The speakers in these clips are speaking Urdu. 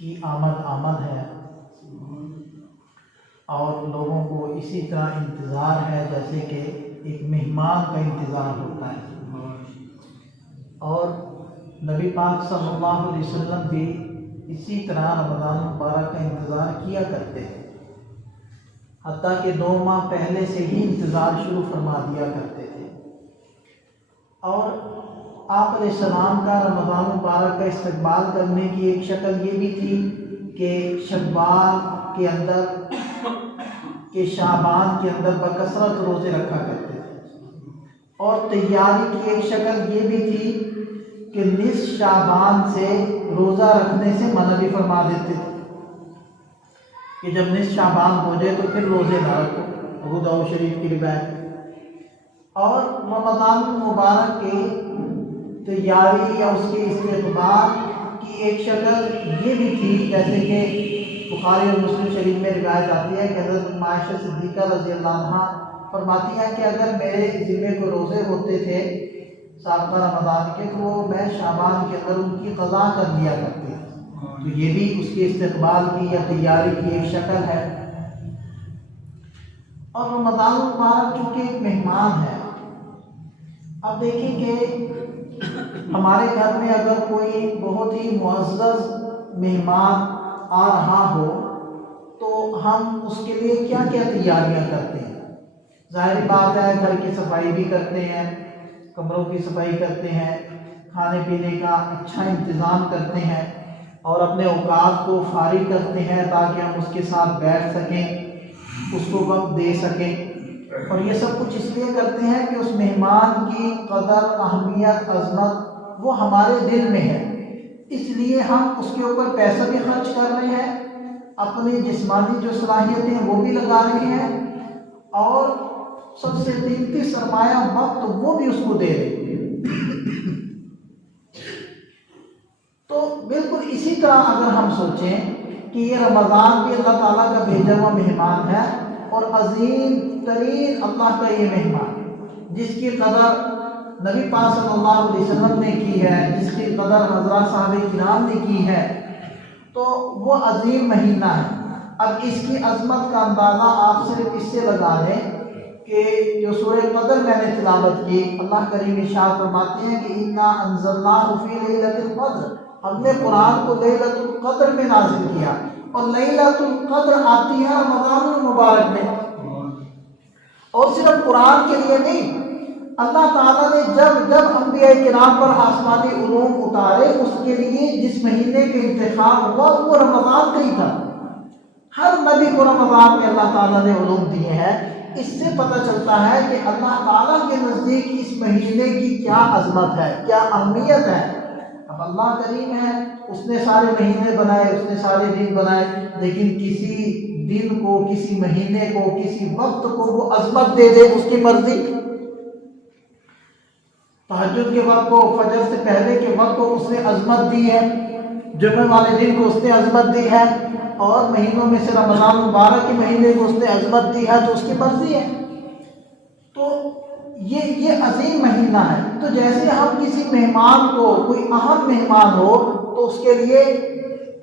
کی آمد ہے اور لوگوں کو اسی طرح انتظار ہے جیسے کہ ایک مہمان کا انتظار ہوتا ہے، اور نبی پاک صلی اللہ علیہ وسلم بھی اسی طرح رمضان مبارک کا انتظار کیا کرتے ہیں، حتیٰ کہ 2 ماہ پہلے سے ہی انتظار شروع فرما دیا کرتے تھے۔ اور آپ علیہ السلام کا رمضان مبارک کا استقبال کرنے کی ایک شکل یہ بھی تھی کہ شوال کے اندر کہ شعبان کے اندر بکثرت روزے رکھا کرتے تھے، اور تیاری کی ایک شکل یہ بھی تھی کہ نصف شعبان سے روزہ رکھنے سے منع بھی فرما دیتے تھے کہ جب نصف شعبان ہو جائے تو پھر روزے نہ رکھو، ابو داؤد شریف کی روایت۔ اور رمضان مبارک کی تیاری یا اس کے استقبال کی ایک شکل یہ بھی تھی جیسے کہ بخاری اور مسلم شریف میں روایت آتی ہے کہ حضرت عائشہ صدیقہ رضی اللہ عنہ فرماتی ہیں کہ اگر میرے ذمے کو روزے ہوتے تھے سابقہ رمضان کے تو میں شعبان کے اندر ان کی قضا کر لیا کرتی تھی، تو یہ بھی اس کے استقبال کی یا تیاری کی ایک شکل ہے۔ اور رمضان مبارک چونکہ ایک مہمان ہے، اب دیکھیں کہ ہمارے گھر میں اگر کوئی بہت ہی معزز مہمان آ رہا ہو تو ہم اس کے لیے کیا کیا تیاریاں کرتے ہیں۔ ظاہر بات ہے گھر کی صفائی بھی کرتے ہیں، کمروں کی صفائی کرتے ہیں، کھانے پینے کا اچھا انتظام کرتے ہیں اور اپنے اوقات کو فارغ کرتے ہیں تاکہ ہم اس کے ساتھ بیٹھ سکیں، اس کو وقت دے سکیں، اور یہ سب کچھ اس لیے کرتے ہیں کہ اس مہمان کی قدر، اہمیت، عظمت وہ ہمارے دل میں ہے، اس لیے ہم اس کے اوپر پیسہ بھی خرچ کر رہے ہیں، اپنی جسمانی جو صلاحیتیں ہیں وہ بھی لگا رہے ہیں، اور سب سے قیمتی سرمایہ وقت وہ بھی اس کو دے رہے ہیں۔ تو بالکل اسی طرح اگر ہم سوچیں کہ یہ رمضان بھی اللہ تعالیٰ کا بھیجا ہوا مہمان ہے، اور عظیم ترین اللہ کا یہ مہمان جس کی قدر نبی پاک صلی اللہ علیہ وسلم نے کی ہے، جس کی قدر حضرات صحابہ کرام نے کی ہے، تو وہ عظیم مہینہ ہے۔ اب اس کی عظمت کا اندازہ آپ صرف اس سے لگا لیں کہ جو سورہ قدر میں نے تلاوت کی، اللہ کریم ارشاد فرماتے ہیں کہ اِنَّا أَنزَلْنَاهُ فِي لَيْلَةِ الْقَدْرِ، ہم نے قرآن کو لیلۃ القدر میں نازل کیا، اور لیلۃ القدر آتی ہے رمضان المبارک میں، اور صرف قرآن کے لیے نہیں، اللہ تعالیٰ نے جب جب انبیاء کرام پر آسمانی علوم اتارے اس کے لیے جس مہینے کا انتخاب ہوا وہ رمضان کا ہی تھا۔ ہر نبی کو رمضان میں اللہ تعالیٰ نے علوم دیے ہیں۔ اس سے پتہ چلتا ہے کہ اللہ تعالیٰ کے نزدیک اس مہینے کی کیا عظمت ہے، کیا اہمیت ہے۔ اب اللہ کریم ہے، اس نے سارے مہینے بنائے، اس نے سارے دن بنائے، لیکن کسی دن کو، کسی مہینے کو، کسی وقت کو وہ عظمت دے دے، اس کی مرضی۔ تہجد کے وقت کو، فجر سے پہلے کے وقت کو اس نے عظمت دی ہے، جمعہ والے دن کو اس نے عظمت دی ہے، اور مہینوں میں سے رمضان مبارک کے مہینے کو اس نے عظمت دی ہے، تو اس کی مرضی ہے۔ تو یہ عظیم مہینہ ہے۔ تو جیسے ہم کسی مہمان کو، کوئی اہم مہمان ہو تو اس کے لیے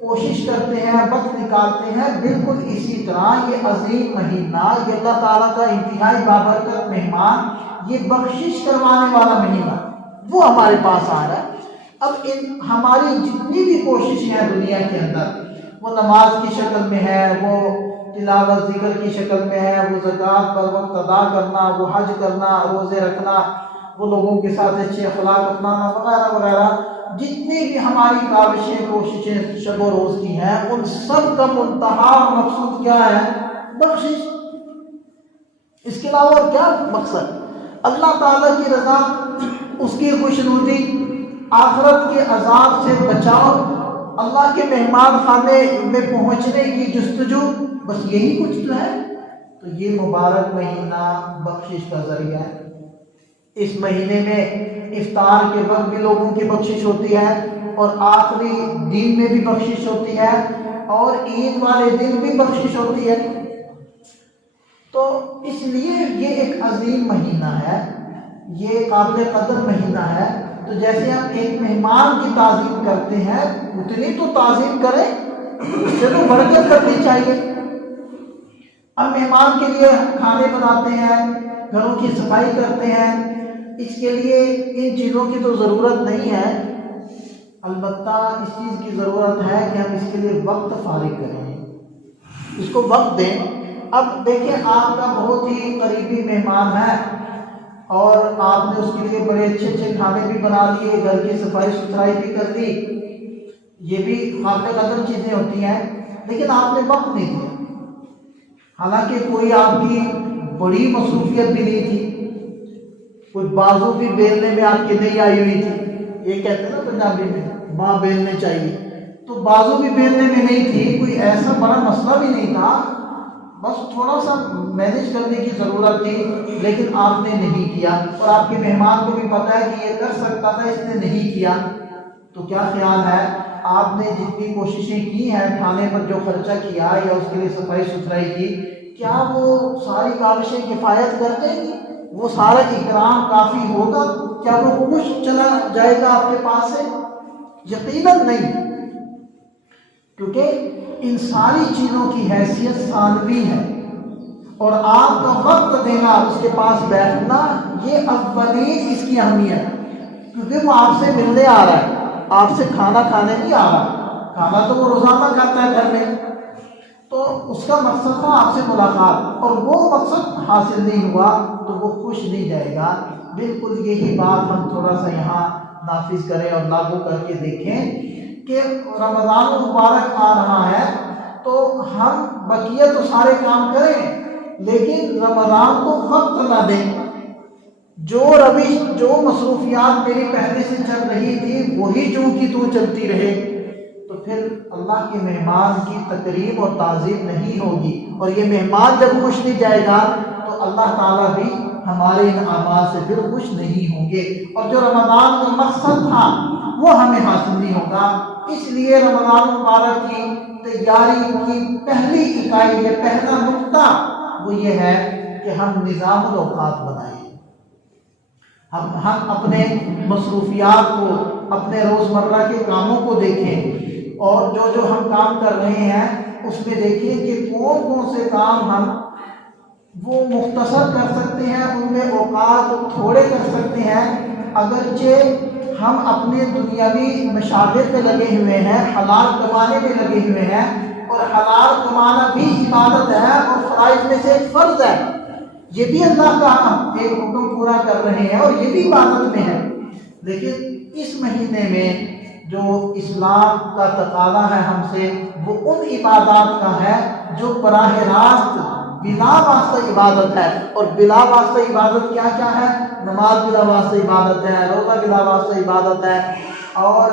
کوشش کرتے ہیں، وقت نکالتے ہیں، بالکل اسی طرح یہ عظیم مہینہ، یہ اللہ تعالیٰ کا انتہائی بابرکت مہمان، یہ بخشش کروانے والا مہینہ وہ ہمارے پاس آ رہا ہے۔ اب ہماری جتنی بھی کوششیں ہیں دنیا کے اندر، وہ نماز کی شکل میں ہے، وہ تلاوت ذکر کی شکل میں ہے، وہ زکوٰۃ پر وقت ادا کرنا، وہ حج کرنا، روزے رکھنا، وہ لوگوں کے ساتھ اچھے اخلاق اپنانا وغیرہ وغیرہ، جتنی بھی ہماری کاوشیں، کوششیں شب و روز کی ہیں، ان سب کا منتہا مقصود کیا ہے؟ بخشش۔ اس کے علاوہ اور کیا مقصد؟ اللہ تعالیٰ کی رضا، اس کی خوشنودی، آخرت کے عذاب سے بچاؤ، اللہ کے مہمان خانے میں پہنچنے کی جستجو، بس یہی کچھ تو ہے۔ تو یہ مبارک مہینہ بخشش کا ذریعہ ہے۔ اس مہینے میں افطار کے وقت بھی لوگوں کی بخشش ہوتی ہے، اور آخری دن میں بھی بخشش ہوتی ہے، اور عید والے دن بھی بخشش ہوتی ہے۔ تو اس لیے یہ ایک عظیم مہینہ ہے، یہ قابل قدر مہینہ ہے۔ تو جیسے ہم ایک مہمان کی تعظیم کرتے ہیں اتنی تو تعظیم کریں اس سے تو برکت کرنی چاہیے۔ اب مہمان کے لیے کھانے بناتے ہیں، گھروں کی صفائی کرتے ہیں، اس کے لیے ان چیزوں کی تو ضرورت نہیں ہے، البتہ اس چیز کی ضرورت ہے کہ ہم اس کے لیے وقت فارغ کریں، اس کو وقت دیں۔ اب دیکھیں آپ کا بہت ہی قریبی مہمان ہے اور آپ نے اس کے لیے بڑے اچھے اچھے کھانے بھی بنا لیے، گھر کی صفائی ستھرائی بھی کر دی، یہ بھی قابل قدر چیزیں ہوتی ہیں، لیکن آپ نے وقت نہیں دیا، حالانکہ کوئی آپ کی بڑی مصروفیت بھی نہیں تھی، کوئی بازو بھی بیلنے میں آپ کی نہیں آئی ہوئی تھی، یہ کہتے ہیں نا پنجابی میں ماں بیلنے چاہیے، تو بازو بھی بیلنے میں نہیں تھی، کوئی ایسا بڑا مسئلہ بھی نہیں تھا، بس تھوڑا سا مینیج کرنے کی ضرورت تھی، لیکن آپ نے نہیں کیا، اور آپ کے مہمان کو بھی پتا ہے کہ یہ کر سکتا تھا، اس نے نہیں کیا، تو کیا خیال ہے آپ نے جتنی کوششیں کی ہیں کھانے پر جو خرچہ کیا یا اس کے لیے صفائی ستھرائی کی، کیا وہ ساری کاوشیں کفایت کر دیں گی؟ وہ سارا اکرام کافی ہوگا؟ کیا وہ خوش چلا جائے گا آپ کے پاس سے؟ یقیناً نہیں، کیونکہ ان ساری چیزوں کی حیثیت ثانوی ہے، اور آپ کا وقت دینا، اس کے پاس بیٹھنا، یہ اولین اس کی اہمیت، کیونکہ وہ آپ سے ملنے آ رہا ہے، آپ سے کھانا کھانے نہیں آ رہا، کھانا تو وہ روزانہ کھاتا ہے گھر میں، تو اس کا مقصد تھا آپ سے ملاقات، اور وہ مقصد حاصل نہیں ہوا تو وہ خوش نہیں جائے گا۔ بالکل یہی بات ہم تھوڑا سا یہاں نافذ کریں اور لاگو کر کے دیکھیں کہ رمضان المبارک آ رہا ہے تو ہم بقیہ تو سارے کام کریں، لیکن رمضان کو وقت نہ دیں، جو روش جو مصروفیات میری پہلے سے چل رہی تھی وہی جو کی تو چلتی رہے، تو پھر اللہ کے مہمان کی تقریب اور تعظیم نہیں ہوگی، اور یہ مہمان جب خوش نہیں جائے گا تو اللہ تعالیٰ بھی ہمارے ان اعمال سے پھر خوش نہیں ہوں گے، اور جو رمضان کا مقصد تھا وہ ہمیں حاصل نہیں ہوگا۔ اس لیے رمضان مبارک کی تیاری کی پہلی اکائی، یہ پہلا نقطہ وہ یہ ہے کہ ہم نظام الاوقات بنائیں، ہم اپنے مصروفیات کو، اپنے روزمرہ کے کاموں کو دیکھیں، اور جو ہم کام کر رہے ہیں اس میں دیکھیں کہ کون کون سے کام ہم وہ مختصر کر سکتے ہیں، ان میں اوقات تھوڑے کر سکتے ہیں، اگرچہ ہم اپنے دنیاوی مشاغل میں لگے ہوئے ہیں، حلال کمانے میں لگے ہوئے ہیں، اور حلال کمانا بھی عبادت ہے اور فرائض میں سے ایک فرض ہے، یہ بھی اللہ کا ایک حکم پورا کر رہے ہیں اور یہ بھی عبادت میں ہے، لیکن اس مہینے میں جو اسلام کا تقاضا ہے ہم سے وہ ان عبادات کا ہے جو براہ راست بلا واسطہ عبادت ہے، اور بلا واسطہ عبادت کیا کیا ہے؟ نماز بلا واسطہ عبادت ہے، روزہ بلا واسطہ عبادت ہے، اور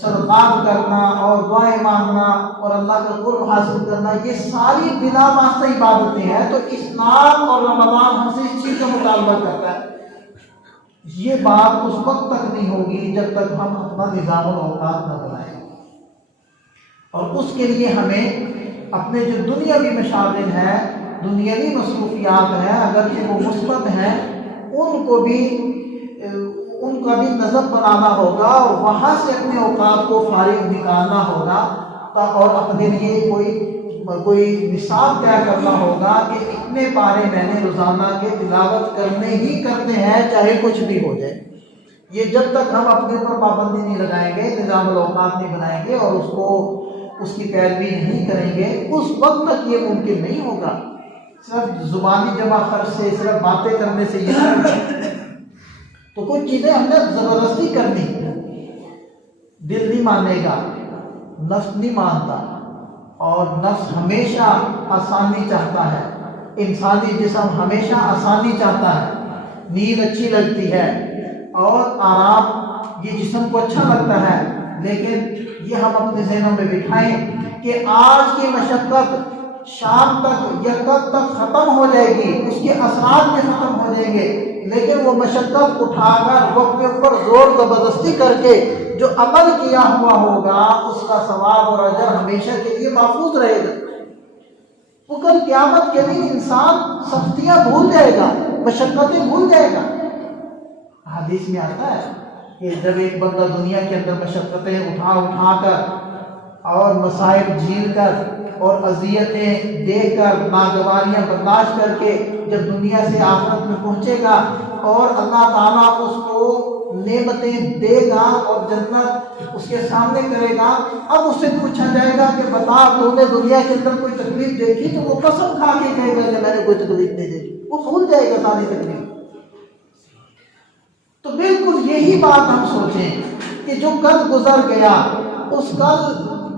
صدقات کرنا اور دعائیں مانگنا اور اللہ کا قرب حاصل کرنا، یہ ساری بلا واسطہ عبادتیں ہیں، تو اسلام اور رمضان ہم سے اس چیز کا مطالبہ کرتا ہے۔ یہ بات اس وقت تک نہیں ہوگی جب تک ہم اپنا نظام الاوقات نہ بنائیں، اور اس کے لیے ہمیں اپنے جو دنیاوی مشاغل ہیں، دنیاوی مصروفیات ہیں، اگرچہ وہ مثبت ہیں، ان کا بھی نظم بنانا ہوگا، اور وہاں سے اپنے اوقات کو فارغ نکالنا ہوگا، اور اپنے لیے کوئی نصاب طے کرنا ہوگا کہ اتنے پارے میں نے روزانہ کے تلاوت کرنے ہی کرنے ہیں، چاہے کچھ بھی ہو جائے۔ یہ جب تک ہم اپنے اوپر پابندی نہیں لگائیں گے، نظام الاوقات نہیں بنائیں گے اور اس کی پیروی نہیں کریں گے، اس وقت تک یہ ممکن نہیں ہوگا۔ صرف زبانی جمع خرچ سے، صرف باتیں کرنے سے یہ نہیں، تو کچھ چیزیں ہم نے زبردستی کرنی، دل نہیں مانے گا، نفس نہیں مانتا، اور نفس ہمیشہ آسانی چاہتا ہے، انسانی جسم ہمیشہ آسانی چاہتا ہے، نیند اچھی لگتی ہے اور آرام یہ جسم کو اچھا لگتا ہے، لیکن یہ ہم اپنے ذہنوں میں بٹھائیں کہ آج کی مشقت شام تک یا کل تک ختم ہو جائے گی، اس کے اثرات بھی ختم ہو جائیں گے، لیکن وہ مشقت اٹھا کر وہ اپنے اوپر زور زبردستی کر کے جو عمل کیا ہوا ہوگا اس کا ثواب اور اجر ہمیشہ کے لیے محفوظ رہے گا۔ وہ کل قیامت کے دن انسان سختیاں بھول جائے گا، مشقتیں بھول جائے گا۔ حدیث میں آتا ہے کہ جب ایک بندہ دنیا کے اندر مشقتیں اٹھا کر اور مصائب جھیل کر اور اذیتیں دے کر ناگواریاں برداشت کر کے جب دنیا سے آخرت میں پہنچے گا اور اللہ تعالیٰ اس کو نعمتیں دے گا اور جنت اس کے سامنے کرے گا، اب اس سے پوچھا جائے گا کہ بتا تو نے دنیا کے اندر کوئی تکلیف دیکھی؟ تو وہ قسم کھا کے کہے گا کہ میں نے کوئی تکلیف نہیں دیکھی، وہ بھول جائے گا ساری تکلیف۔ تو بالکل یہی بات ہم سوچیں کہ جو کل گزر گیا، اس کل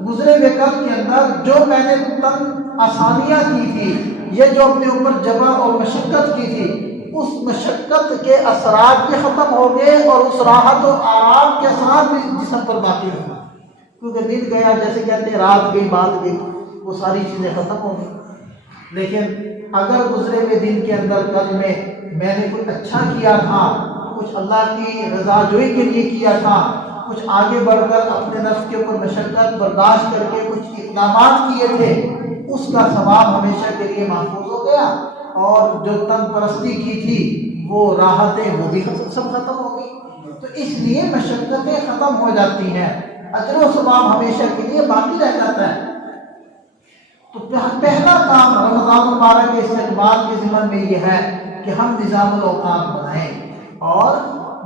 گزرے ہوئے کل کے اندر جو میں نے تن آسانیاں کی تھی، یہ جو اپنے اوپر جبر اور مشقت کی تھی، اس مشقت کے اثرات بھی ختم ہو گئے اور اس راحت و آرام کے ساتھ بھی جسم پر باقی رہا، کیونکہ دن گیا، جیسے کہتے ہیں رات گئی بات گئی، وہ ساری چیزیں ختم ہو گئی۔ لیکن اگر گزرے ہوئے دن کے اندر کل میں نے کچھ اچھا کیا تھا، کچھ اللہ کی رضا جوئی کے لیے کیا تھا، کچھ آگے بڑھ کر اپنے نفس کے اوپر مشقت برداشت کر کے کچھ اقدامات کیے تھے، اس کا ثواب ہمیشہ کے لیے محفوظ ہو گیا، اور جو تن پرستی کی تھی وہ راحتیں وہ بھی سب ختم ہو گئی۔ تو اس لیے مشقتیں ختم ہو جاتی ہیں، اجر و ثواب ہمیشہ کے لیے باقی رہ جاتا ہے۔ تو پہلا کام رمضان مبارک کے استقبال کے ضمن میں یہ ہے کہ ہم نظام الاوقات بنائیں، اور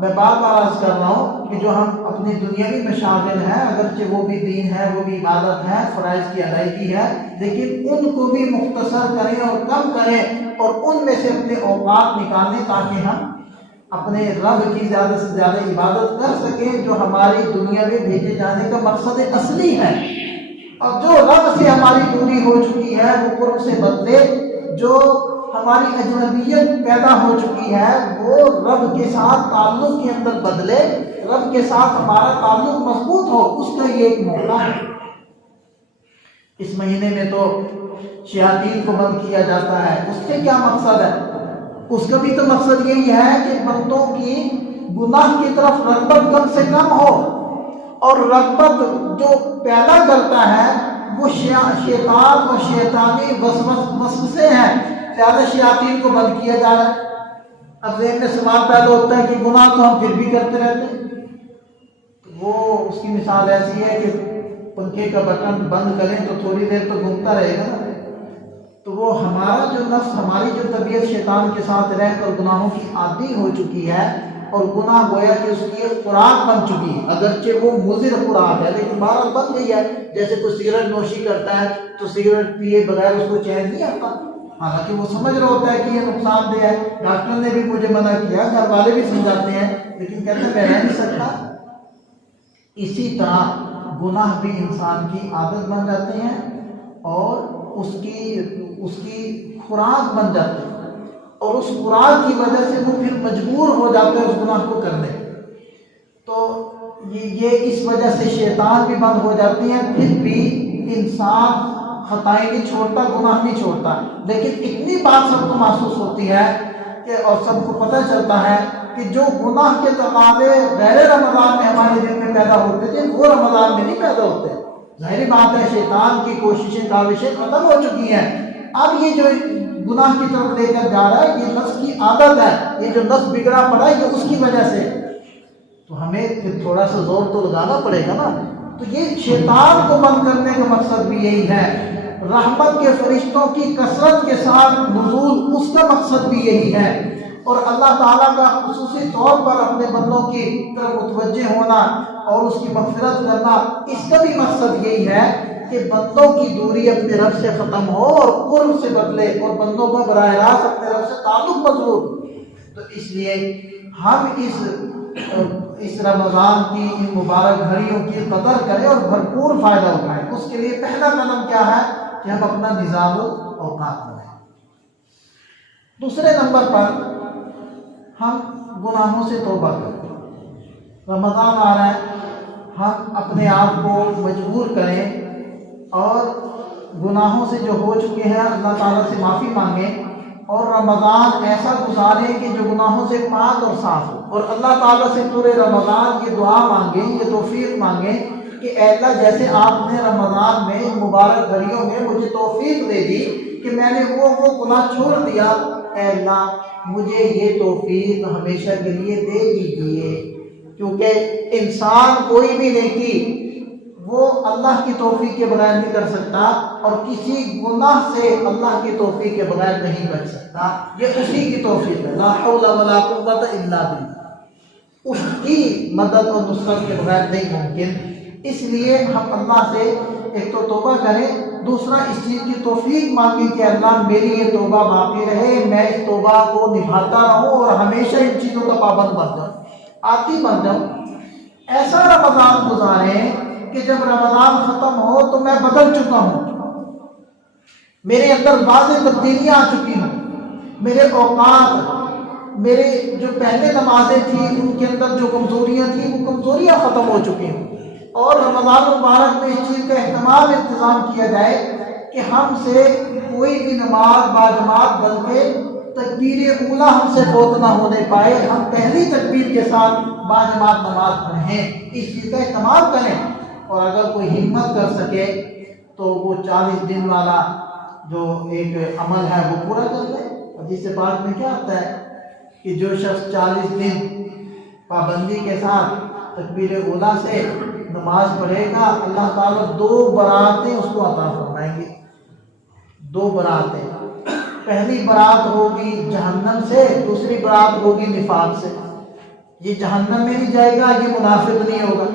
میں بار بار عرض کر رہا ہوں کہ جو ہم اپنی دنیاوی مشاغل ہیں، اگرچہ وہ بھی دین ہے، وہ بھی عبادت ہے، فرائض کی ادائیگی ہے، لیکن ان کو بھی مختصر کریں اور کم کریں اور ان میں سے اپنے اوقات نکالیں تاکہ ہم اپنے رب کی زیادہ سے زیادہ عبادت کر سکیں، جو ہماری دنیا میں بھیجے جانے کا مقصد اصلی ہے۔ اور جو رب سے ہماری دوری ہو چکی ہے وہ قرب سے بدلے، جو ہماری اجنبیت پیدا ہو چکی ہے وہ رب کے ساتھ تعلق کے اندر بدلے، رب کے ساتھ ہمارا تعلق مضبوط ہو، اس کا یہ ایک موقع ہے۔ اس مہینے میں تو شیاطین کو بند کیا جاتا ہے، اس سے کیا مقصد ہے؟ اس کا بھی تو مقصد یہی ہے کہ بندوں کی گناہ کی طرف رغبت کم سے کم ہو، اور رغبت جو پیدا کرتا ہے وہ شیطان اور شیطانی وسوسے ہیں، زیادہ شیاطین کو بند کیا جا رہا ہے۔ اب ذہن میں سوال پیدا ہوتا ہے کہ گناہ تو ہم پھر بھی کرتے رہتے ہیں۔ وہ اس کی مثال ایسی ہے کہ پنکھے کا بٹن بند کریں تو تھوڑی دیر تو گھومتا رہے گا نا۔ تو وہ ہمارا جو نفس، ہماری جو طبیعت شیطان کے ساتھ رہ کر گناہوں کی عادی ہو چکی ہے، اور گناہ گویا کہ اس کی ایک خوراک بن چکی ہے، اگرچہ وہ مضر خوراک ہے لیکن بہرحال بن گئی ہے۔ جیسے کوئی سگریٹ نوشی کرتا ہے تو سگریٹ پیے بغیر اس کو چین نہیں آتا، حالانکہ وہ سمجھ رہا ہوتا ہے کہ یہ نقصان دہ ہے، ڈاکٹر نے بھی مجھے منع کیا، گھر والے بھی سمجھاتے ہیں، لیکن کہتے ہیں میں رہ نہیں سکتا۔ اسی طرح گناہ بھی انسان کی عادت بن جاتے ہیں اور اس کی خوراک بن جاتے ہیں، اور اس خوراک کی وجہ سے وہ پھر مجبور ہو جاتے ہیں اس گناہ کو کرنے۔ تو یہ اس وجہ سے شیطان بھی بند ہو جاتی ہیں، پھر بھی انسان خطائیں نہیں چھوڑتا، گناہ نہیں چھوڑتا، لیکن اتنی بات سب کو محسوس ہوتی ہے کہ اور سب کو پتہ چلتا ہے کہ جو گناہ کے تقاضے غیر رمضان میں ہمارے دل میں پیدا ہوتے تھے وہ رمضان میں نہیں پیدا ہوتے۔ ظاہری بات ہے شیطان کی کوششیں کاوشیں ختم ہو چکی ہیں، اب یہ جو گناہ کی طرف لے کر جا رہا ہے یہ نفس کی عادت ہے، یہ جو نفس بگڑا پڑا ہے یہ اس کی وجہ سے، تو ہمیں پھر تھوڑا سا زور تو لگانا پڑے گا نا۔ تو یہ شیطان کو بند کرنے کا مقصد بھی یہی ہے، رحمت کے فرشتوں کی کثرت کے ساتھ نزول اس کا مقصد بھی یہی ہے، اور اللہ تعالیٰ کا خصوصی طور پر اپنے بندوں کی طرف متوجہ ہونا اور اس کی مغفرت کرنا، اس کا بھی مقصد یہی ہے کہ بندوں کی دوری اپنے رب سے ختم ہو اور قرب سے بدلے، اور بندوں کا براہ راست اپنے رب سے تعلق مضبوط۔ تو اس لیے ہم اس رمضان کی ان مبارک گھڑیوں کی قدر کریں اور بھرپور فائدہ اٹھائیں۔ اس کے لیے پہلا قدم کیا ہے کہ ہم اپنا نظام الاوقات بنائیں۔ دوسرے نمبر پر ہم گناہوں سے توبہ کریں۔ رمضان آ رہا ہے، ہم اپنے آپ کو مجبور کریں اور گناہوں سے جو ہو چکے ہیں اللہ تعالیٰ سے معافی مانگیں، اور رمضان ایسا گزاریں کہ جو گناہوں سے پاک اور صاف ہو، اور اللہ تعالیٰ سے پورے رمضان یہ دعا مانگیں، یہ توفیق مانگیں کہ اے اللہ جیسے آپ نے رمضان میں مبارک گھڑیوں میں مجھے توفیق دے دی کہ میں نے وہ گناہ چھوڑ دیا، اے اللہ مجھے یہ توفیق ہمیشہ کے لیے دے دیجیے، کیونکہ انسان کوئی بھی نیکی وہ اللہ کی توفیق کے بغیر نہیں کر سکتا، اور کسی گناہ سے اللہ کی توفیق کے بغیر نہیں بچ سکتا، یہ اسی کی توفیق ہے، لا حول ولا قوت الا باللہ، اس کی مدد اور نصرت کے بغیر نہیں ممکن۔ اس لیے ہم اللہ سے ایک تو توبہ کریں، دوسرا اس چیز کی توفیق مانگیں کہ اللہ میری یہ توبہ باقی رہے، میں اس توبہ کو نبھاتا رہوں اور ہمیشہ ان چیزوں کا پابند بن جاؤں، عاقل بن جاؤں، ایسا رمضان گزاریں کہ جب رمضان ختم ہو تو میں بدل چکا ہوں، میرے اندر واضح تبدیلیاں آ چکی ہوں، میرے اوقات، میرے جو پہلے نمازیں تھیں ان کے اندر جو کمزوریاں تھیں وہ کمزوریاں ختم ہو چکی ہیں، اور رمضان مبارک میں اس چیز کا اہتمام انتظام کیا جائے کہ ہم سے کوئی بھی نماز باجماعت بلکہ تکبیر اولیٰ ہم سے فوت نہ ہونے پائے، ہم پہلی تکبیر کے ساتھ باجماعت نماز پڑھیں، اس چیز کا اہتمام کریں، اور اگر کوئی ہمت کر سکے تو وہ 40 دن والا جو ایک عمل ہے وہ پورا کر لے۔ حدیث پاک میں کیا آتا ہے کہ جو شخص 40 دن پابندی کے ساتھ تکبیر اولیٰ سے نماز پڑھے گا، اللہ تعالیٰ 2 براتیں اس کو عطا فرمائیں گے، 2 براتیں، پہلی برات ہوگی جہنم سے، دوسری برات ہوگی نفاق سے، یہ جہنم میں نہیں جائے گا، یہ منافق نہیں ہوگا،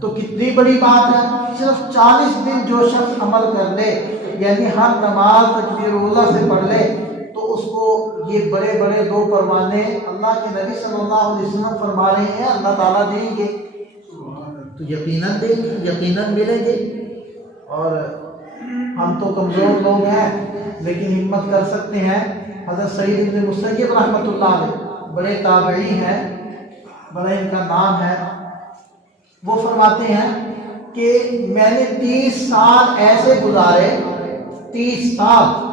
تو کتنی بڑی بات ہے۔ صرف 40 دن جو شخص عمل کر لے، یعنی ہر نماز تکبیر اولیٰ سے پڑھ لے، تو اس کو یہ بڑے بڑے 2 پروانے اللہ کے نبی صلی اللہ علیہ وسلم فرما رہے ہیں اللہ تعالیٰ دیں گے، تو یقیناً دیں گے، یقیناً ملیں گے۔ اور ہم تو کمزور لوگ ہیں لیکن ہمت کر سکتے ہیں۔ حضرت سعید بن مسیب رحمۃ اللہ علیہ بڑے تابعی ہیں، بڑے ان کا نام ہے، وہ فرماتے ہیں کہ میں نے 30 سال ایسے گزارے، 30 سال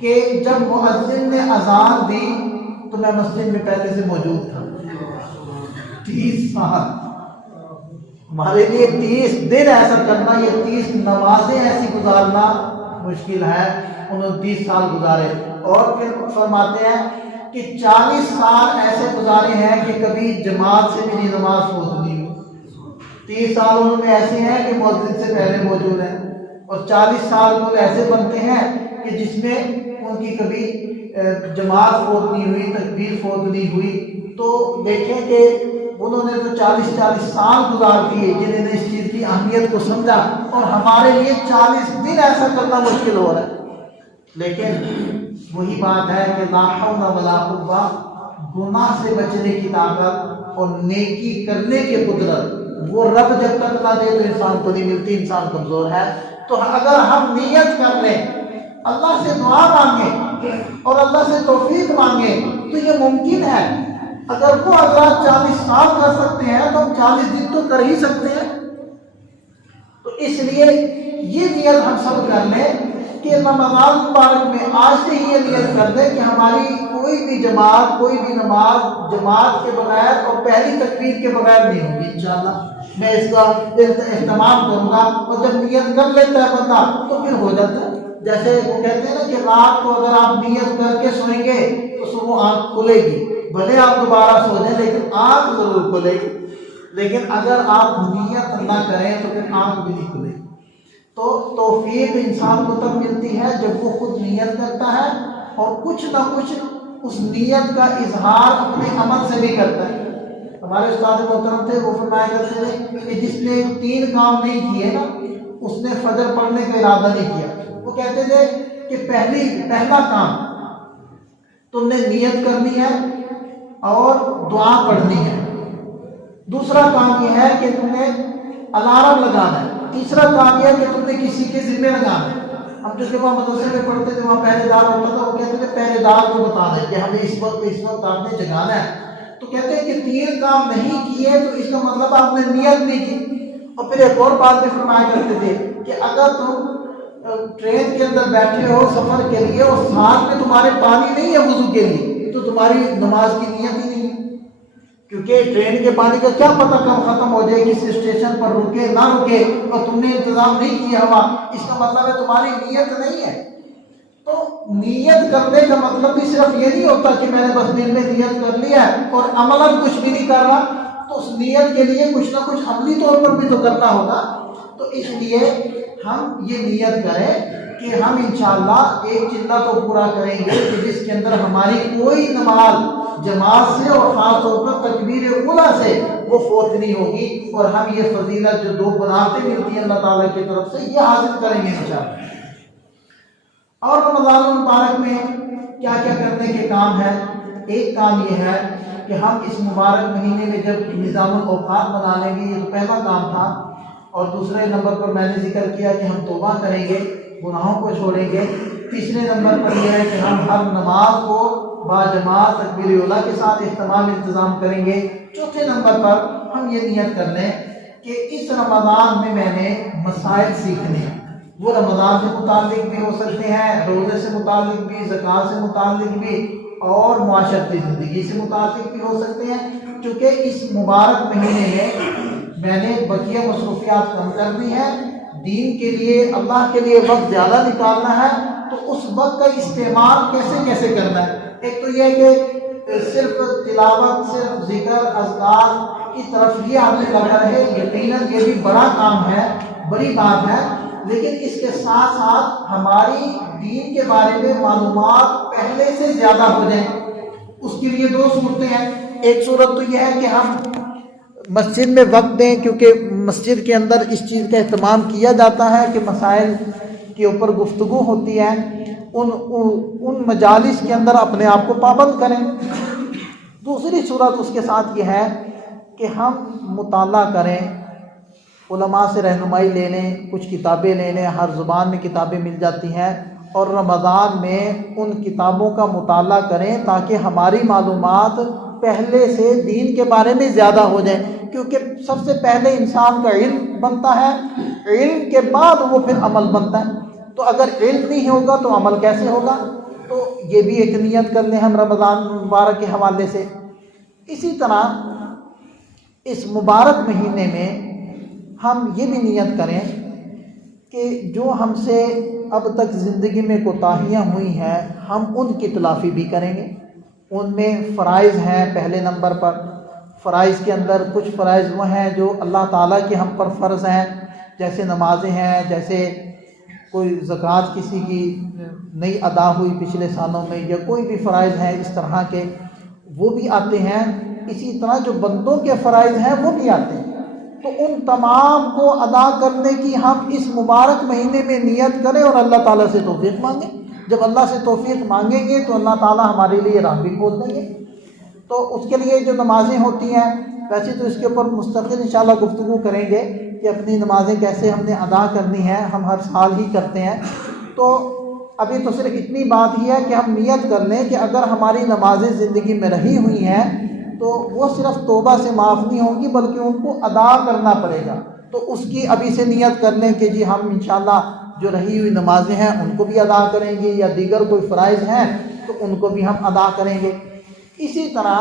کہ جب مؤذن نے اذان دی تو میں مسجد میں پہلے سے موجود تھا۔ 30 سال ہمارے لیے 30 دن ایسا کرنا، یہ 30 نمازیں ایسی گزارنا مشکل ہے، انہوں نے 30 سال گزارے۔ اور پھر فرماتے ہیں کہ 40 سال ایسے گزارے ہیں کہ کبھی جماعت سے میری نماز فوت نہیں ہوئی۔ 30 سال انہوں میں ایسے ہیں کہ مؤذن سے پہلے موجود ہیں، اور 40 سال وہ ایسے بنتے ہیں کہ جس میں ان کی کبھی جماعت فوت نہیں ہوئی، تکبیر فوت نہیں ہوئی۔ تو دیکھیں کہ انہوں نے تو 40 سال گزار دیے جنہوں نے اس چیز کی اہمیت کو سمجھا، اور ہمارے لیے 40 دن ایسا کرنا مشکل ہو رہا ہے۔ لیکن وہی بات ہے کہ لا حول ولا قوت، گناہ سے بچنے کی طاقت اور نیکی کرنے کی قدرت وہ رب جب تک نہ دے تو انسان کو نہیں ملتی، انسان کمزور ہے۔ تو اگر ہم نیت کر لیں، اللہ سے دعا مانگیں اور اللہ سے توفیق مانگیں تو یہ ممکن ہے۔ اگر وہ حضرات 40 سال کر سکتے ہیں تو ہم 40 دن تو کر ہی سکتے ہیں۔ تو اس لیے یہ نیت ہم سب کر لیں کہ رمضان مبارک میں آج سے ہی یہ نیت کر لیں کہ ہماری کوئی بھی جماعت، کوئی بھی نماز جماعت کے بغیر اور پہلی تکبیر کے بغیر نہیں ہوگی انشاءاللہ۔ میں اس کا اہتمام کروں گا، اور جب نیت کر لیتا ہے بندہ تو پھر ہو جاتا ہے۔ جیسے وہ کہتے ہیں نا کہ رات کو اگر آپ نیت کر کے سوئیں گے تو صبح آنکھ کھلے گی، بھلے آپ دوبارہ سو جائیں لیکن آنکھ ضرور کھلے گی، لیکن اگر آپ نیت نہ کریں تو پھر آنکھ بھی نہیں کھلے گی۔ تو توفیق انسان کو تب ملتی ہے جب وہ خود نیت کرتا ہے اور کچھ نہ کچھ اس نیت کا اظہار اپنے عمل سے بھی کرتا ہے۔ ہمارے استاد محترم تھے، وہ فرمایا کرتے تھے کہ جس نے 3 کام نہیں کیے نا اس نے فجر پڑھنے کا ارادہ نہیں کیا۔ وہ کہتے تھے کہ پہلا کام تم نے نیت کرنی ہے اور دعا پڑھنی ہے، دوسرا کام یہ ہے کہ تم نے الارم لگانا ہے، تیسرا کام یہ ہے کہ تم نے کسی کے ذمہ لگانا ہے۔ ہم جو وہاں مدرسے میں پڑھتے تھے وہاں پہرے دار ہوتا تھا، وہ کہتے تھے پہرے دار کو بتا دیں کہ ہمیں اس وقت آپ نے جگانا ہے۔ تو کہتے ہیں کہ 3 کام نہیں کیے تو اس کا مطلب آپ نے نیت نہیں کی۔ اور پھر ایک اور بات بھی فرمایا کرتے تھے کہ اگر تم ٹرین کے اندر بیٹھے ہو سفر کے لیے اور ساتھ میں تمہارے پانی نہیں ہے وضو کے لیے تو تمہاری نماز کی نیت ہی نہیں ہے، کیونکہ ٹرین کے پانی کا کیا پتہ کب ختم ہو جائے، کسی اسٹیشن پر رکے نہ رکے، اور تم نے انتظام نہیں کیا ہوا، اس کا مطلب ہے تمہاری نیت نہیں ہے۔ تو نیت کرنے کا مطلب بھی صرف یہ نہیں ہوتا کہ میں نے بس دل میں نیت کر لیا ہے اور عملاً کچھ بھی نہیں کر رہا۔ تو اس نیت کے لیے کچھ نہ کچھ عملی طور پر بھی تو کرنا ہوگا. تو اس لیے ہم یہ نیت کریں کہ ہم انشاءاللہ ایک چلہ تو پورا کریں گے کہ جس کے اندر ہماری کوئی نماز جماعت سے اور خاص طور پر تکبیر اولیٰ سے وہ فوت نہیں ہوگی، اور ہم یہ فضیلت جو 2 بناتے ملتی ہیں اللہ تعالیٰ کی طرف سے یہ حاصل کریں گے انشاءاللہ. اور رمضان المبارک میں کیا کیا کرنے کے کام ہے؟ ایک کام یہ ہے کہ ہم اس مبارک مہینے میں جب نظام الاوقات بنا لیں گے، یہ تو پہلا کام تھا. اور دوسرے نمبر پر میں نے ذکر کیا کہ ہم توبہ کریں گے، گناہوں کو چھوڑیں گے. تیسرے نمبر پر یہ ہے کہ ہم ہر نماز کو باجماعت تکبیر اولیٰ کے ساتھ اہتمام انتظام کریں گے. چوتھے نمبر پر ہم یہ نیت کر لیں کہ اس رمضان میں میں نے مسائل سیکھنے ہیں. وہ رمضان سے متعلق بھی ہو سکتے ہیں، روزے سے متعلق بھی، زکوٰۃ سے متعلق بھی، اور معاشرتی زندگی سے متعلق بھی ہو سکتے ہیں. چونکہ اس مبارک مہینے میں نے بقیہ مصروفیات کم کرنی ہے، دین کے لیے اللہ کے لیے وقت زیادہ نکالنا ہے. تو اس وقت کا استعمال کیسے کیسے کرنا ہے؟ ایک تو یہ کہ صرف تلاوت، صرف ذکر اذکار کی طرف یہ آدمی لگا رہے، یقیناً یہ بھی بڑا کام ہے، بڑی بات ہے، لیکن اس کے ساتھ ساتھ ہماری دین کے بارے میں معلومات پہلے سے زیادہ ہو جائیں. اس کے لیے 2 صورتیں ہیں. ایک صورت تو یہ ہے کہ ہم مسجد میں وقت دیں، کیونکہ مسجد کے اندر اس چیز کا اہتمام کیا جاتا ہے کہ مسائل کے اوپر گفتگو ہوتی ہے، ان مجالس کے اندر اپنے آپ کو پابند کریں. دوسری صورت اس کے ساتھ یہ ہے کہ ہم مطالعہ کریں، علماء سے رہنمائی لے لیں، کچھ کتابیں لے لیں. ہر زبان میں کتابیں مل جاتی ہیں، اور رمضان میں ان کتابوں کا مطالعہ کریں تاکہ ہماری معلومات پہلے سے دین کے بارے میں زیادہ ہو جائیں. کیونکہ سب سے پہلے انسان کا علم بنتا ہے، علم کے بعد وہ پھر عمل بنتا ہے. تو اگر علم نہیں ہوگا تو عمل کیسے ہوگا؟ تو یہ بھی ایک نیت کر لیں ہم رمضان مبارک کے حوالے سے. اسی طرح اس مبارک مہینے میں ہم یہ بھی نیت کریں کہ جو ہم سے اب تک زندگی میں کوتاہیاں ہوئی ہیں ہم ان کی تلافی بھی کریں گے. ان میں فرائض ہیں. پہلے نمبر پر فرائض کے اندر کچھ فرائض وہ ہیں جو اللہ تعالیٰ کے ہم پر فرض ہیں، جیسے نمازیں ہیں، جیسے کوئی زکوٰۃ کسی کی نہیں ادا ہوئی پچھلے سالوں میں، یا کوئی بھی فرائض ہیں اس طرح کے وہ بھی آتے ہیں. اسی طرح جو بندوں کے فرائض ہیں وہ بھی آتے ہیں. تو ان تمام کو ادا کرنے کی ہم اس مبارک مہینے میں نیت کریں اور اللہ تعالیٰ سے توفیق مانگیں. جب اللہ سے توفیق مانگیں گے تو اللہ تعالیٰ ہمارے لیے راہ بھی کھول دیں گے. تو اس کے لیے جو نمازیں ہوتی ہیں، ویسے تو اس کے اوپر مستقل انشاءاللہ گفتگو کریں گے کہ اپنی نمازیں کیسے ہم نے ادا کرنی ہیں. ہم ہر سال ہی کرتے ہیں. تو ابھی تو صرف اتنی بات ہی ہے کہ ہم نیت کر لیں کہ اگر ہماری نمازیں زندگی میں رہی ہوئی ہیں تو وہ صرف توبہ سے معاف نہیں ہوں گی بلکہ ان کو ادا کرنا پڑے گا. تو اس کی ابھی سے نیت کر لیں کہ جی ہم انشاءاللہ جو رہی ہوئی نمازیں ہیں ان کو بھی ادا کریں گے، یا دیگر کوئی فرائض ہیں تو ان کو بھی ہم ادا کریں گے. اسی طرح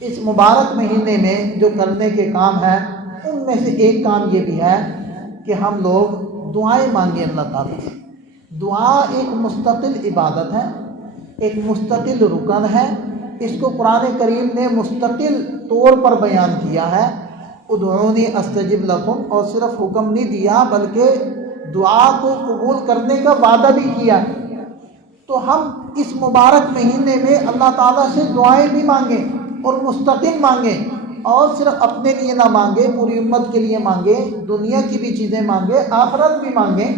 اس مبارک مہینے میں جو کرنے کے کام ہیں ان میں سے ایک کام یہ بھی ہے کہ ہم لوگ دعائیں مانگیں اللہ تعالیٰ سے. دعا ایک مستقل عبادت ہے، ایک مستقل رکن ہے. اس کو قرآن کریم نے مستقل طور پر بیان کیا ہے. ادعونی استجب لکم، اور صرف حکم نہیں دیا بلکہ دعا کو قبول کرنے کا وعدہ بھی کیا. تو ہم اس مبارک مہینے میں اللہ تعالیٰ سے دعائیں بھی مانگیں اور مستقل مانگیں، اور صرف اپنے لیے نہ مانگیں، پوری امت کے لیے مانگیں، دنیا کی بھی چیزیں مانگیں، آخرت بھی مانگیں.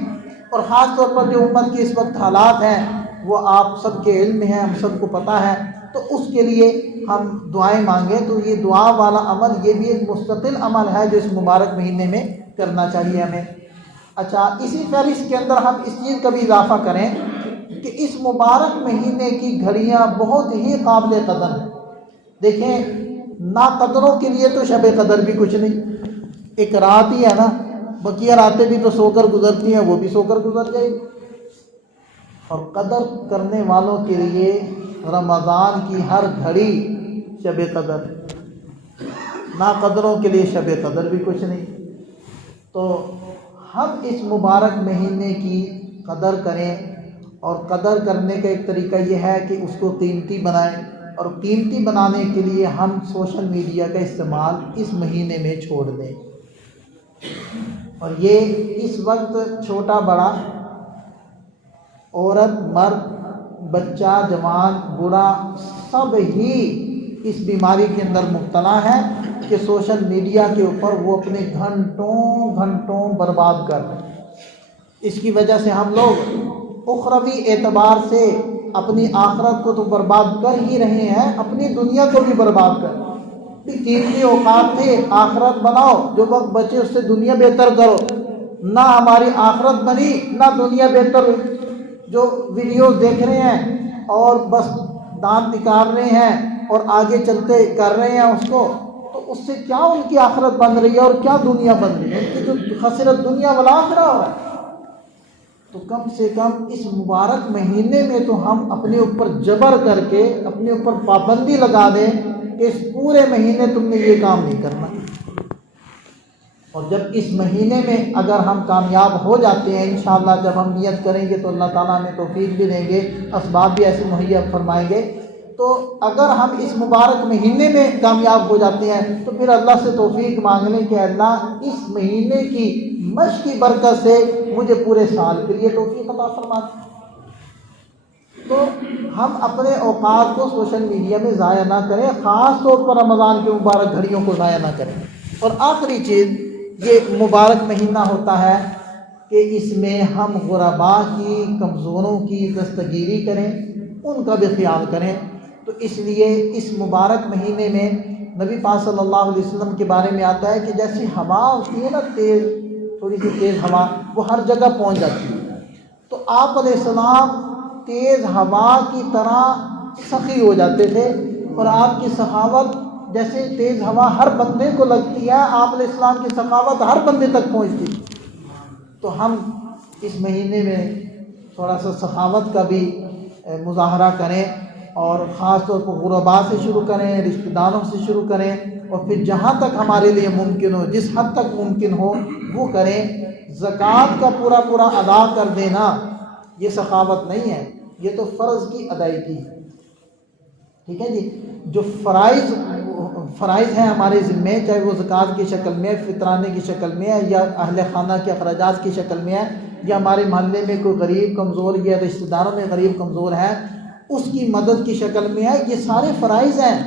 اور خاص طور پر جو امت کے اس وقت حالات ہیں وہ آپ سب کے علم میں ہیں، ہم سب کو پتہ ہے. تو اس کے لیے ہم دعائیں مانگیں. تو یہ دعا والا عمل یہ بھی ایک مستقل عمل ہے جو اس مبارک مہینے میں کرنا چاہیے ہمیں. اچھا، اسی فہرست کے اندر ہم اس چیز کا بھی اضافہ کریں کہ اس مبارک مہینے کی گھڑیاں بہت ہی قابل قدر ہیں. دیکھیں، ناقدروں کے لیے تو شب قدر بھی کچھ نہیں، ایک رات ہی ہے نا، بقیہ راتیں بھی تو سو کر گزرتی ہیں، وہ بھی سو کر گزر جائے گی. اور قدر کرنے والوں کے لیے رمضان کی ہر گھڑی شب قدر، ناقدروں کے لیے شب قدر بھی کچھ نہیں. تو ہم اس مبارک مہینے کی قدر کریں، اور قدر کرنے کا ایک طریقہ یہ ہے کہ اس کو قیمتی بنائیں. اور قیمتی بنانے کے لیے ہم سوشل میڈیا کا استعمال اس مہینے میں چھوڑ دیں۔ اور یہ اس وقت چھوٹا بڑا، عورت مرد، بچہ جوان بوڑھا سب ہی اس بیماری کے اندر مبتلا ہے کہ سوشل میڈیا کے اوپر وہ اپنے گھنٹوں برباد کر رہے ہیں۔ اس کی وجہ سے ہم لوگ اخروی اعتبار سے اپنی آخرت کو تو برباد کر ہی رہے ہیں، اپنی دنیا کو بھی برباد کر رہے ہیں۔ قیمتی اوقات تھے، آخرت بناؤ، جو وقت بچے اس سے دنیا بہتر کرو۔ نہ ہماری آخرت بنی نہ دنیا بہتر ہوئی۔ جو ویڈیوز دیکھ رہے ہیں اور بس دانت نکال رہے ہیں اور آگے چلتے کر رہے ہیں اس کو، تو اس سے کیا ان کی آخرت بن رہی ہے اور کیا دنیا بن رہی ہے؟ ان کی جو خسرت دنیا والآخرہ ہو رہا ہے۔ تو کم سے کم اس مبارک مہینے میں تو ہم اپنے اوپر جبر کر کے اپنے اوپر پابندی لگا دیں کہ اس پورے مہینے تم نے یہ کام نہیں کرنا۔ اور جب اس مہینے میں اگر ہم کامیاب ہو جاتے ہیں انشاءاللہ، جب ہم نیت کریں گے تو اللہ تعالیٰ ہمیں توفیق بھی دیں گے، اسباب بھی ایسے مہیا فرمائیں گے۔ تو اگر ہم اس مبارک مہینے میں کامیاب ہو جاتے ہیں تو پھر اللہ سے توفیق مانگ لیں کہ اللہ اس مہینے کی مشق کی برکت سے مجھے پورے سال کے لیے توفیق عطا فرما دیں۔ تو ہم اپنے اوقات کو سوشل میڈیا میں ضائع نہ کریں، خاص طور پر رمضان کے مبارک گھڑیوں کو ضائع نہ کریں۔ اور آخری چیز، یہ مبارک مہینہ ہوتا ہے کہ اس میں ہم غرباء کی، کمزوروں کی دستگیری کریں، ان کا بھی خیال کریں۔ تو اس لیے اس مبارک مہینے میں نبی پاک صلی اللہ علیہ وسلم کے بارے میں آتا ہے کہ جیسی ہوا ہوتی ہے نا، تیز، تھوڑی سی تیز ہوا، وہ ہر جگہ پہنچ جاتی ہے۔ تو آپ علیہ السلام تیز ہوا کی طرح سخی ہو جاتے تھے، اور آپ کی سخاوت جیسے تیز ہوا ہر بندے کو لگتی ہے، آپ علیہ السلام کی سخاوت ہر بندے تک پہنچتی۔ تو ہم اس مہینے میں تھوڑا سا سخاوت کا بھی مظاہرہ کریں، اور خاص طور پر غرباء سے شروع کریں، رشتہ داروں سے شروع کریں، اور پھر جہاں تک ہمارے لیے ممکن ہو، جس حد تک ممکن ہو وہ کریں۔ زکوٰۃ کا پورا ادا کر دینا یہ سخاوت نہیں ہے، یہ تو فرض کی ادائیگی ہے، ٹھیک ہے جی۔ جو فرائض ہیں ہمارے ذمے، چاہے وہ زکوٰۃ کی شکل میں، فطرانے کی شکل میں ہے، یا اہل خانہ کے اخراجات کی شکل میں ہے، یا ہمارے محلے میں کوئی غریب کمزور یا رشتہ داروں میں غریب کمزور ہے اس کی مدد کی شکل میں ہے، یہ سارے فرائض ہیں۔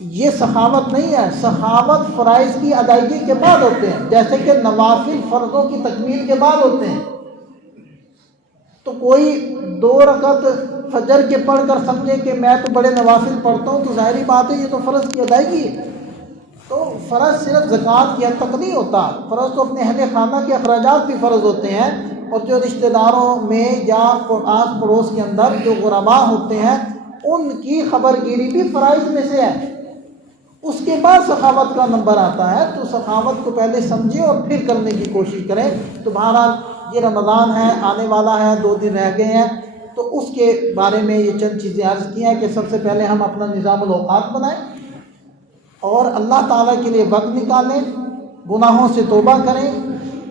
یہ سخاوت نہیں ہے، سخاوت فرائض کی ادائیگی کے بعد ہوتے ہیں، جیسے کہ نوافل فرضوں کی تکمیل کے بعد ہوتے ہیں۔ تو کوئی 2 رکعت فجر کے پڑھ کر سمجھے کہ میں تو بڑے نوافل پڑھتا ہوں، تو ظاہری بات ہے یہ تو فرض کی ادائیگی ہے۔ تو فرض صرف زکوٰۃ کی حد تک نہیں ہوتا، فرض تو اپنے اہل خانہ کے اخراجات بھی فرض ہوتے ہیں، اور جو رشتہ داروں میں یا آس پڑوس کے اندر جو غرباء ہوتے ہیں ان کی خبر گیری بھی فرائض میں سے ہے۔ اس کے بعد سخاوت کا نمبر آتا ہے، تو سخاوت کو پہلے سمجھیں اور پھر کرنے کی کوشش کریں۔ تو بہرحال یہ رمضان ہے، آنے والا ہے، 2 دن رہ گئے ہیں، تو اس کے بارے میں یہ چند چیزیں عرض کی ہیں کہ سب سے پہلے ہم اپنا نظام الاوقات بنائیں اور اللہ تعالیٰ کے لیے وقت نکالیں، گناہوں سے توبہ کریں،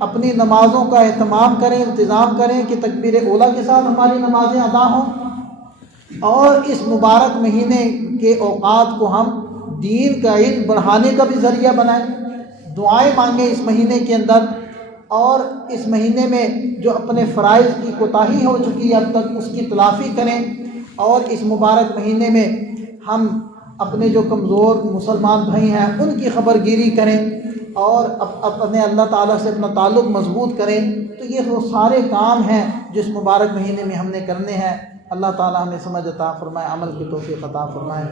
اپنی نمازوں کا اہتمام کریں، انتظام کریں کہ تکبیر اولیٰ کے ساتھ ہماری نمازیں ادا ہوں، اور اس مبارک مہینے کے اوقات کو ہم دین کا علم بڑھانے کا بھی ذریعہ بنائیں، دعائیں مانگیں اس مہینے کے اندر، اور اس مہینے میں جو اپنے فرائض کی کوتاہی ہو چکی ہے اب تک اس کی تلافی کریں، اور اس مبارک مہینے میں ہم اپنے جو کمزور مسلمان بھائی ہیں ان کی خبر گیری کریں، اور اپنے اللہ تعالیٰ سے اپنا تعلق مضبوط کریں۔ تو یہ وہ سارے کام ہیں جو اس مبارک مہینے میں ہم نے کرنے ہیں۔ اللہ تعالیٰ ہمیں سمجھ عطا فرمائے، عمل کی توفیق عطا فرمائے۔